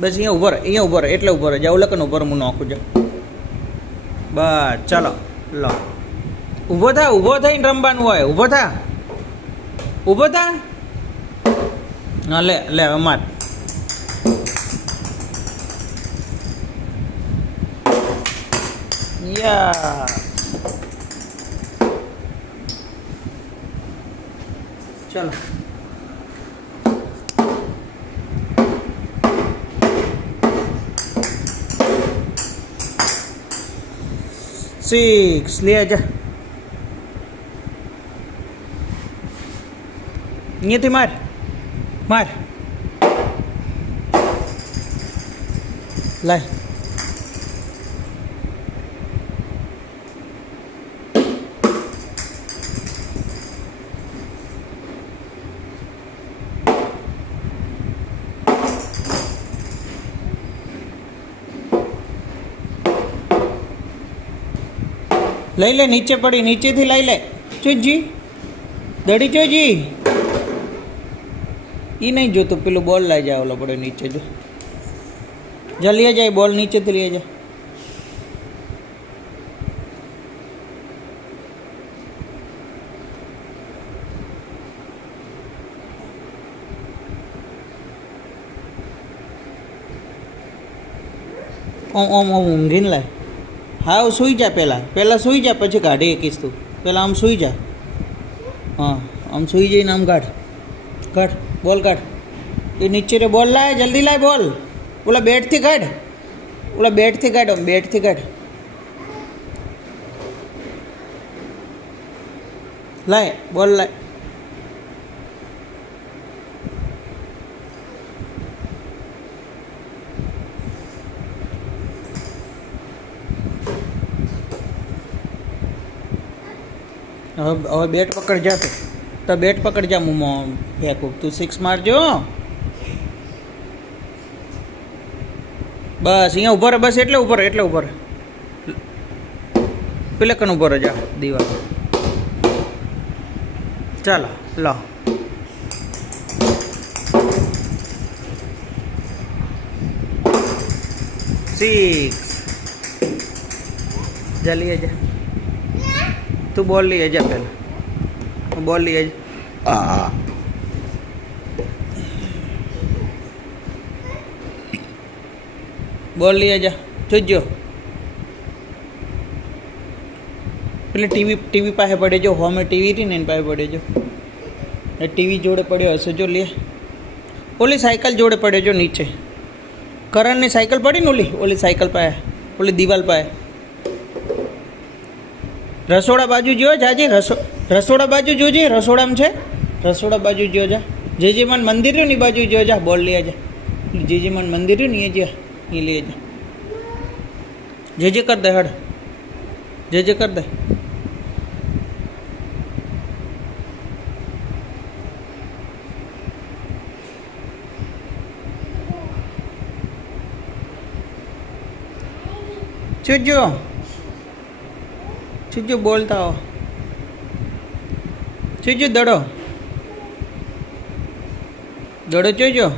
બસ અહીંયા ઉભો રહે એટલે ઉભો રહે જા ઓલકન ઉભો રહે હું નાખું જા બસ ચાલો લો ઊભો થઈને રમવાનું હોય ઊભો થા હા લે અમાર યા ચાલો 6 ले आजा અહીંયાથી માર લાય લઈ લે નીચે પડી નીચેથી લઈ લે ચોજી દડી ચોજી એ નહીં જોતું પેલું બોલ લઈ જાય ઓલો પડે નીચે જો જા લઈ જાય બોલ નીચેથી લઈ જાય ઓમ ઊંઘીને લાય હા સૂઈ જા પહેલાં સૂઈ જા પછી કાઢી એકીશ તું પહેલાં આમ સૂઈ જા હા આમ સૂઈ જઈને આમ કાઢ બોલ કાઢ એ નીચે રે બોલ લાય જલ્દી લાય બોલ ઓલા બેટથી કાઢ આમ બેટથી કાઢ લાય બોલ લાય હવે બેટ પકડ જા તો બેટ પકડ જા હું ફેંકું તું 6 મારજો બસ અહીંયા ઉભો રહે બસ એટલે ઉભો રહે પેલે કન ઉભો રહે જા દીવા ચાલો લો સિક્સ જા લઈએ જા તું બોલ લઈએ જા પહેલાં બોલ લઈએ જા બોલ લઈએ જા જોજો પેલે ટીવી પાસે પડે જો હોમે ટીવી હતી ને એની પાસે પડે જો એ ટીવી જોડે પડ્યો હશે જો લે ઓલી સાયકલ જોડે પડ્યો જો નીચે કરણની સાયકલ પડી ને ઓલી સાયકલ પાસે ઓલી દિવાલ પાસે રસોડા બાજુ જો જાજે રસોડા બાજુ જોજે રસોડામાં છે રસોડા બાજુ જો જા જે મન મંદિર રહ્યું ને એ બાજુ જો જા બોલ લઈ જા જે મન મંદિર રહ્યું ને એ લઈ જા જે કર દે હડ જે કર દે ચૂજો બોલતા હો ચૂજો દડો ચૂજો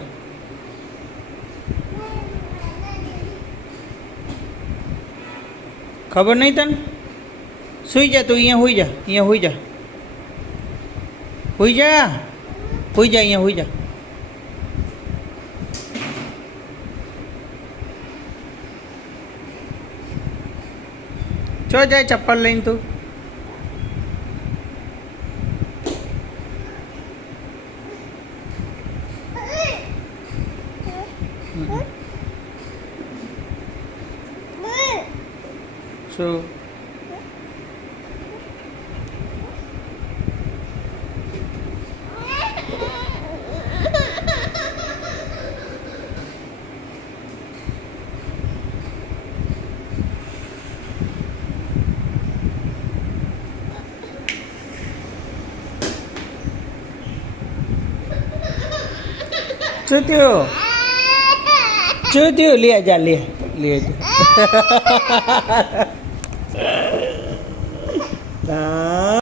ખબર નહીં તને સુઈ જા તું અહીંયા હોઈ જા અહીંયા હોઈ જા ચો જાય ચપ્પલ લઈને તું શું ચૂત્યો લે જા જા